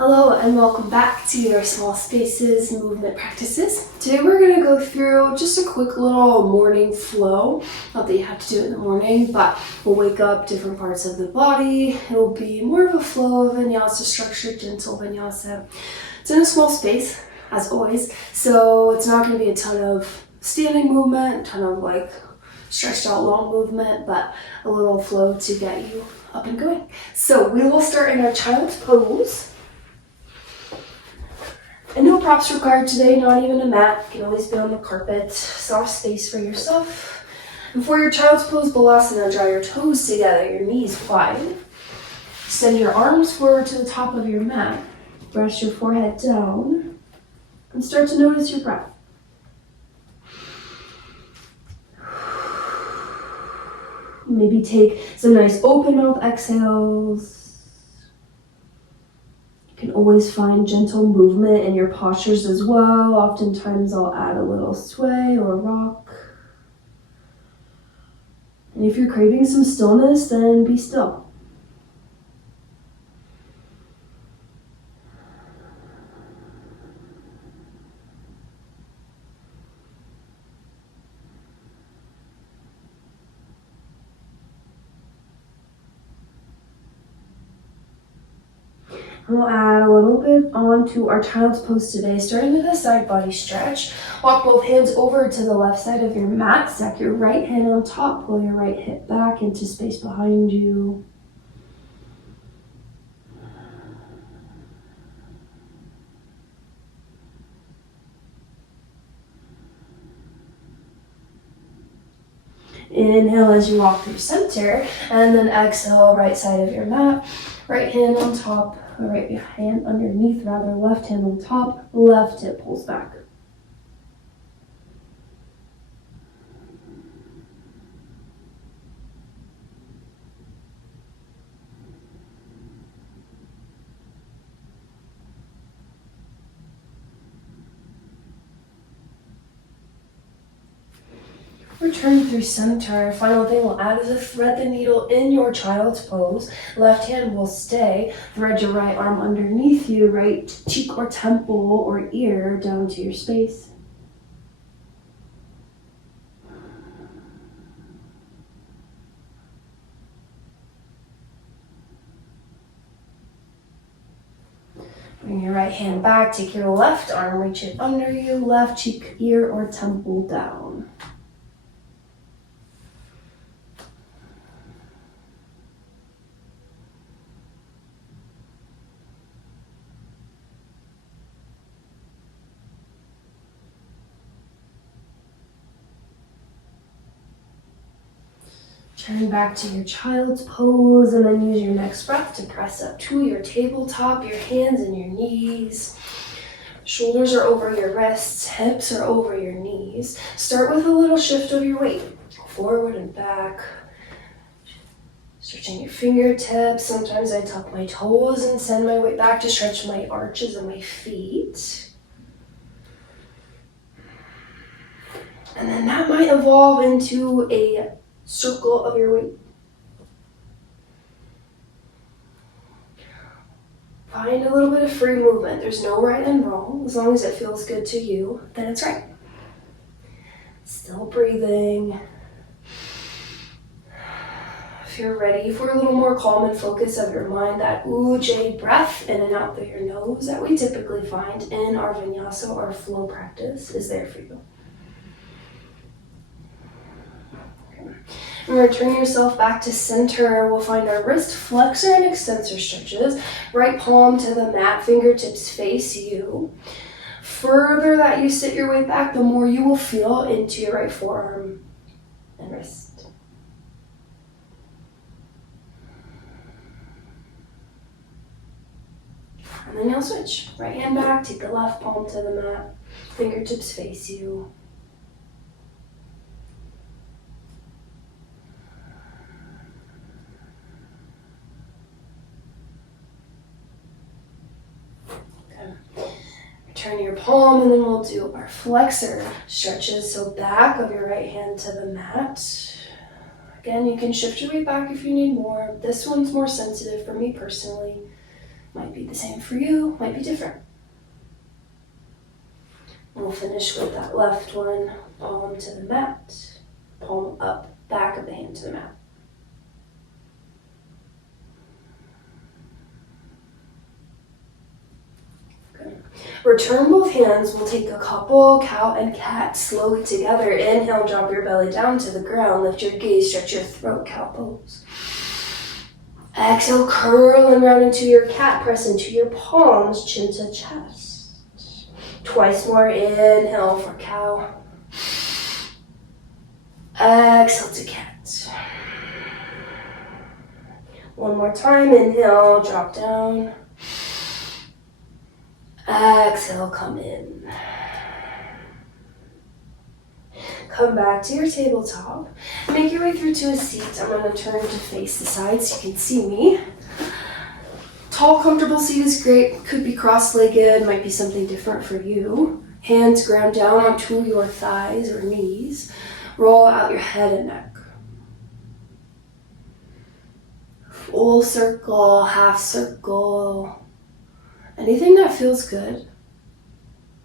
Hello and welcome back to your Small Spaces movement practices. Today we're going to go through just a quick little morning flow. Not that you have to do it in the morning, but we'll wake up different parts of the body. It'll be more of a flow of vinyasa, structured, gentle vinyasa. It's in a small space, as always, so it's not going to be a ton of standing movement, a ton of stretched out long movement, but a little flow to get you up and going. So we will start in our child's pose. And no props required today, not even a mat. You can always be on the carpet, soft space for yourself. And for your child's pose, Balasana, draw your toes together, your knees wide. Send your arms forward to the top of your mat. Brush your forehead down. And start to notice your breath. Maybe take some nice open mouth exhales. You can always find gentle movement in your postures as well. Oftentimes I'll add a little sway or rock. And if you're craving some stillness, then be still. We'll add a little bit onto our child's pose today, starting with a side body stretch. Walk both hands over to the left side of your mat. Stack your right hand on top. Pull your right hip back into space behind you. Inhale as you walk through center, and then exhale, right side of your mat. Right hand on top, or right hand underneath rather, left hand on top, left hip pulls back. Return through center. Final thing we'll add is a thread the needle in your child's pose. Left hand will stay. Thread your right arm underneath you, right cheek or temple or ear down to your space. Bring your right hand back. Take your left arm, reach it under you. Left cheek, ear, or temple down. Turn back to your child's pose and then use your next breath to press up to your tabletop, your hands and your knees. Shoulders are over your wrists, hips are over your knees. Start with a little shift of your weight, forward and back. Stretching your fingertips. Sometimes I tuck my toes and send my weight back to stretch my arches of my feet. And then that might evolve into a circle of your weight. Find a little bit of free movement. There's no right and wrong. As long as it feels good to you, then it's right. Still breathing. If you're ready for a little more calm and focus of your mind, that Ujjayi breath in and out through your nose that we typically find in our vinyasa or flow practice is there for you. And return yourself back to center. We'll find our wrist flexor and extensor stretches. Right palm to the mat, fingertips face you. Further that you sit your weight back, the more you will feel into your right forearm and wrist. And then you'll switch. Right hand back, take the left palm to the mat, fingertips face you. Turn your palm and then we'll do our flexor stretches. So back of your right hand to the mat. Again, you can shift your weight back if you need more. This one's more sensitive for me personally. Might be the same for you, might be different. We'll finish with that left one, palm to the mat, palm up, back of the hand to the mat. Good. Return both hands. We'll take a couple cow and cat slowly together. Inhale, drop your belly down to the ground. Lift your gaze, stretch your throat, cow pose. Exhale, curl and round into your cat. Press into your palms, chin to chest. Twice more. Inhale for cow. Exhale to cat. One more time. Inhale, drop down. Exhale, come in. Come back to your tabletop. Make your way through to a seat. I'm going to turn to face the side so you can see me. Tall, comfortable seat is great. Could be cross-legged, might be something different for you. Hands ground down onto your thighs or knees. Roll out your head and neck. Full circle, half circle. Anything that feels good.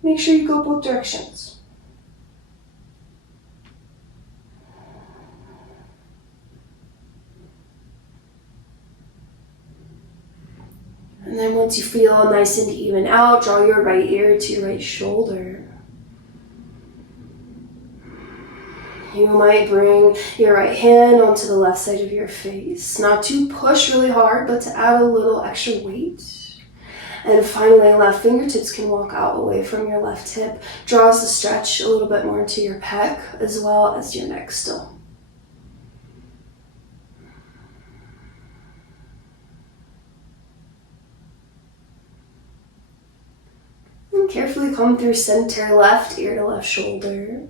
Make sure you go both directions. And then once you feel nice and even out, draw your right ear to your right shoulder. You might bring your right hand onto the left side of your face. Not to push really hard, but to add a little extra weight. And finally, left fingertips can walk out away from your left hip. Draws the stretch a little bit more into your pec as well as your neck still. And carefully come through center, left ear to left shoulder.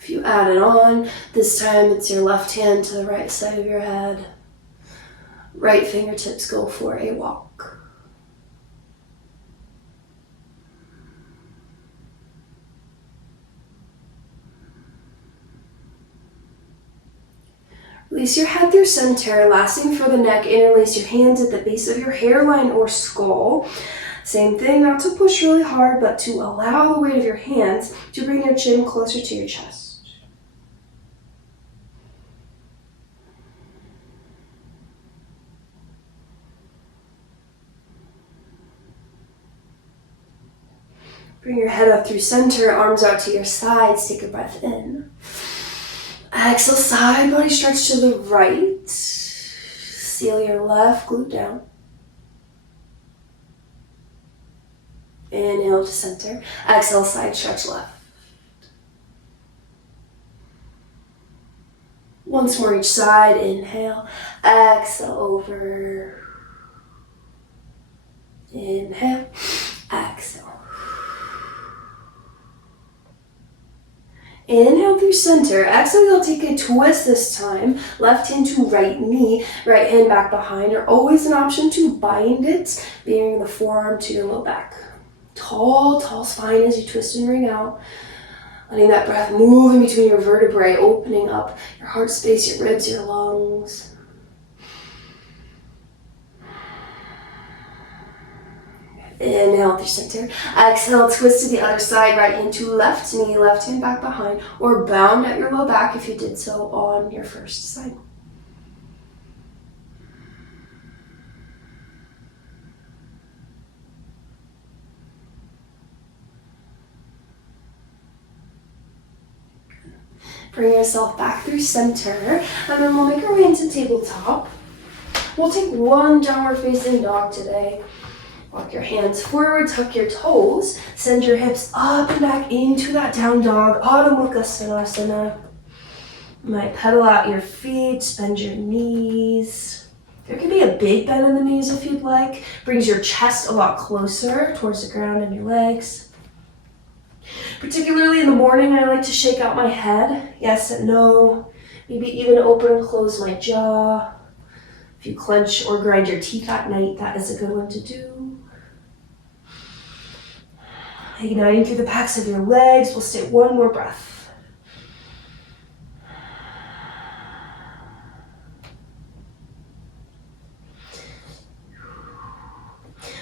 If you add it on, this time it's your left hand to the right side of your head. Right fingertips go for a walk. Release your head through center, lasting for the neck. Interlace your hands at the base of your hairline or skull. Same thing, not to push really hard, but to allow the weight of your hands to bring your chin closer to your chest. Bring your head up through center, arms out to your sides. Take a breath in. Exhale, side body stretch to the right. Seal your left glute down. Inhale to center. Exhale, side stretch left. Once more each side. Inhale. Exhale over. Inhale. Exhale. Inhale through center. Exhale, you'll take a twist this time. Left hand to right knee, right hand back behind, or always an option to bind it, bringing the forearm to your low back. Tall, tall spine as you twist and ring out. Letting that breath move in between your vertebrae, opening up your heart space, your ribs, your lungs. Inhale through center. Exhale, twist to the other side. Right hand to left knee, left hand back behind, or bound at your low back if you did so on your first side. Bring yourself back through center, and then we'll make our way into tabletop. We'll take one downward facing dog today. Walk your hands forward, tuck your toes, send your hips up and back into that down dog, Adho Mukha Svanasana. You might pedal out your feet, bend your knees. There can be a big bend in the knees if you'd like. Brings your chest a lot closer towards the ground and your legs. Particularly in the morning, I like to shake out my head, yes and no. Maybe even open and close my jaw. If you clench or grind your teeth at night, that is a good one to do. Igniting through the backs of your legs. We'll stay one more breath.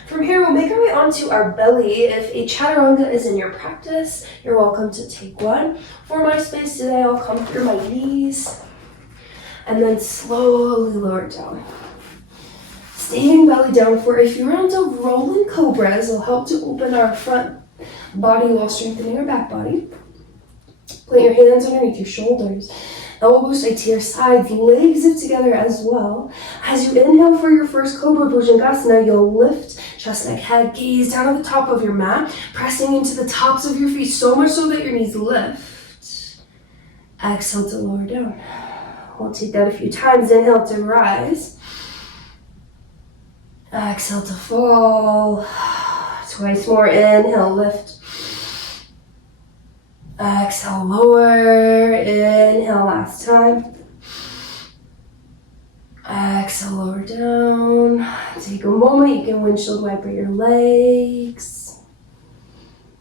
From here, we'll make our way onto our belly. If a chaturanga is in your practice, you're welcome to take one. For my space today, I'll come through my knees and then slowly lower it down. Staying belly down for a few rounds of rolling cobras will help to open our front body while strengthening our back body. Put your hands underneath your shoulders. Elbows straight to your sides, legs zip together as well. As you inhale for your first Cobra Bhujangasana, you'll lift chest, neck, head, gaze down to the top of your mat, pressing into the tops of your feet so much so that your knees lift. Exhale to lower down. We'll take that a few times. Inhale to rise. Exhale to fall. Twice more. Inhale, lift. Exhale, lower. Inhale, last time. Exhale, lower down. Take a moment. You can windshield wiper your legs.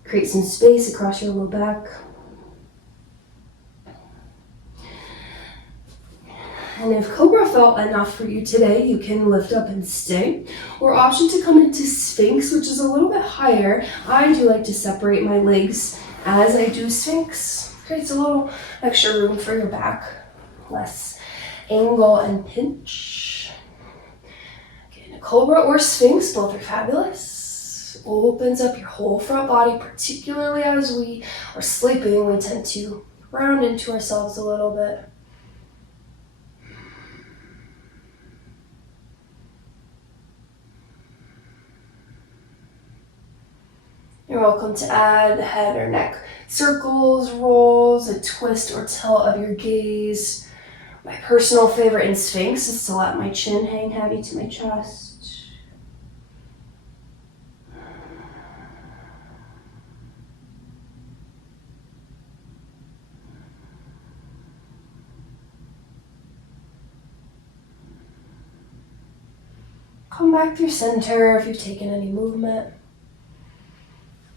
Create some space across your low back. And if Cobra felt enough for you today, you can lift up and stay. Or option to come into Sphinx, which is a little bit higher. I do like to separate my legs as I do Sphinx. Creates a little extra room for your back. Less angle and pinch. Again, Cobra or Sphinx, both are fabulous. Opens up your whole front body, particularly as we are sleeping. We tend to round into ourselves a little bit. You're welcome to add the head or neck circles, rolls, a twist or tilt of your gaze. My personal favorite in Sphinx is to let my chin hang heavy to my chest. Come back through center if you've taken any movement.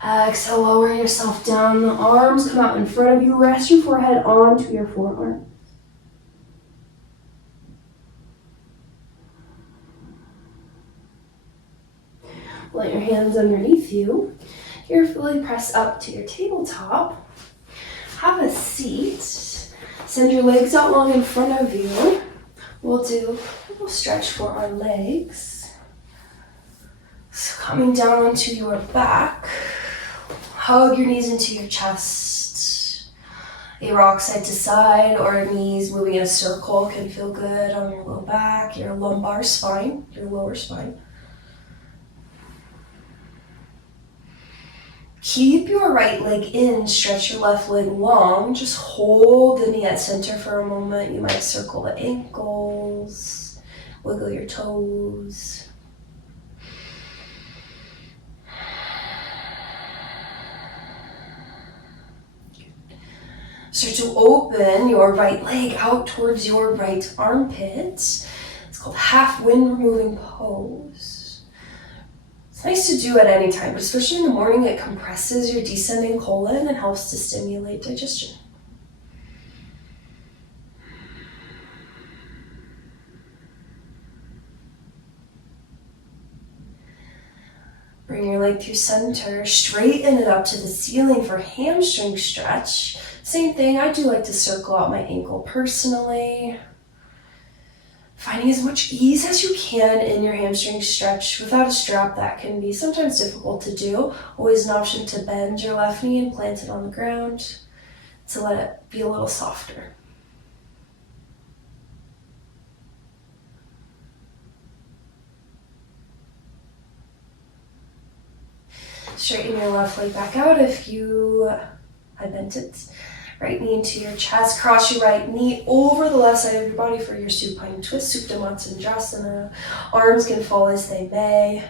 Exhale, lower yourself down. The arms come out in front of you. Rest your forehead onto your forearm. Let your hands underneath you. Carefully press up to your tabletop. Have a seat. Send your legs out long in front of you. We'll do a little stretch for our legs. So coming down onto your back. Hug your knees into your chest. A rock side to side or knees moving in a circle can feel good on your low back, your lumbar spine, your lower spine. Keep your right leg in, stretch your left leg long. Just hold the knee at center for a moment. You might circle the ankles, wiggle your toes. Start to open your right leg out towards your right armpit. It's called half wind removing pose. It's nice to do at any time, but especially in the morning, it compresses your descending colon and helps to stimulate digestion. Bring your leg through center, straighten it up to the ceiling for hamstring stretch. Same thing, I do like to circle out my ankle personally. Finding as much ease as you can in your hamstring stretch without a strap. That can be sometimes difficult to do. Always an option to bend your left knee and plant it on the ground to let it be a little softer. Straighten your left leg back out if I bent it. Right knee into your chest, cross your right knee over the left side of your body for your supine twist, Supta Matsyendrasana. Arms can fall as they may.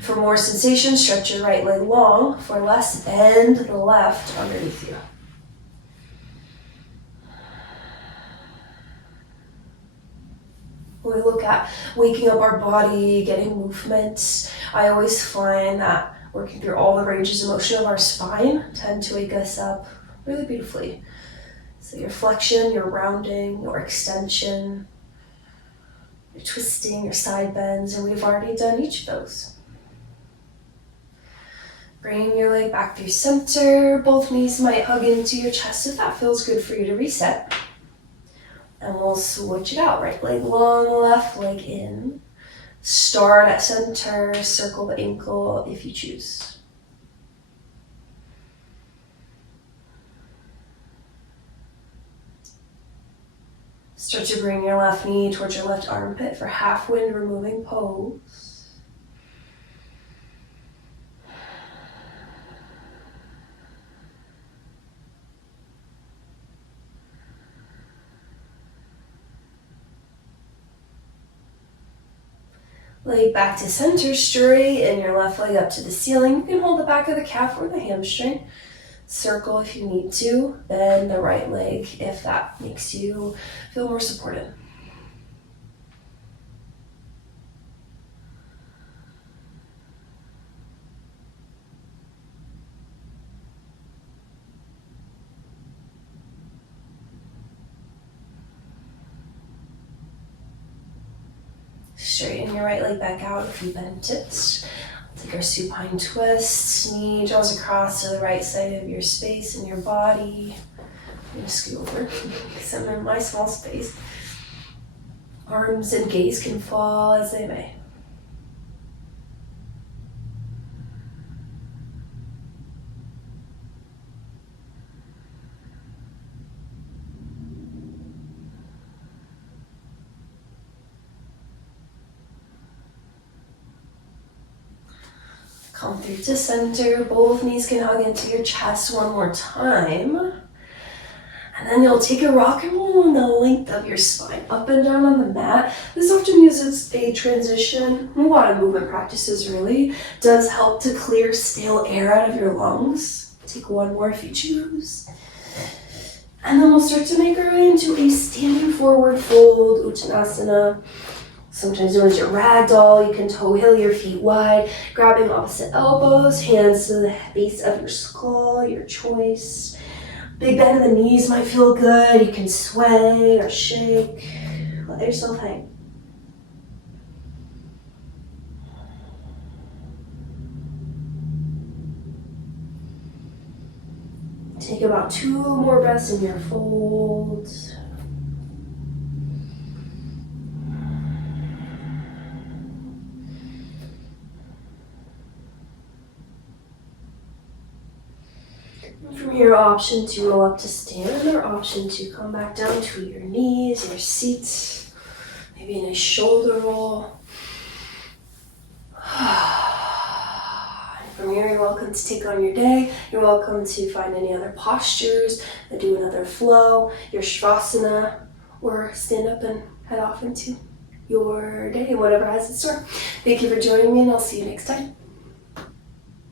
For more sensation, stretch your right leg long. For less, bend the left underneath you. When we look at waking up our body, getting movement, I always find that working through all the ranges of motion of our spine tend to wake us up really beautifully. So your flexion, your rounding, your extension, your twisting, your side bends, and we've already done each of those. Bringing your leg back through center. Both knees might hug into your chest if that feels good for you to reset. And we'll switch it out. Right leg long, left leg in. Start at center, circle the ankle if you choose. Start to bring your left knee towards your left armpit for half wind removing pose. Leg back to center straight and your left leg up to the ceiling. You can hold the back of the calf or the hamstring. Circle if you need to. Bend the right leg if that makes you feel more supported. Straighten your right leg back out if you bent it. Take our supine twist. Knee draws across to the right side of your space in your body. I'm gonna scoot over because I'm in my small space. Arms and gaze can fall as they may. Come through to center. Both knees can hug into your chest one more time. And then you'll take a rock and roll on the length of your spine, up and down on the mat. This often uses a transition. A lot of movement practices really does help to clear stale air out of your lungs. Take one more if you choose. And then we'll start to make our way into a standing forward fold, Uttanasana. Sometimes known as your ragdoll. You can toe heel your feet wide, grabbing opposite elbows, hands to the base of your skull, your choice. Big bend in the knees might feel good. You can sway or shake. Let yourself hang. Take about 2 more breaths in your fold. From here, option to roll up to stand, or option to come back down to your knees, your seat, maybe a nice shoulder roll. From here, you're welcome to take on your day. You're welcome to find any other postures, do another flow, your Shavasana, or stand up and head off into your day, whatever has in store. Thank you for joining me, and I'll see you next time.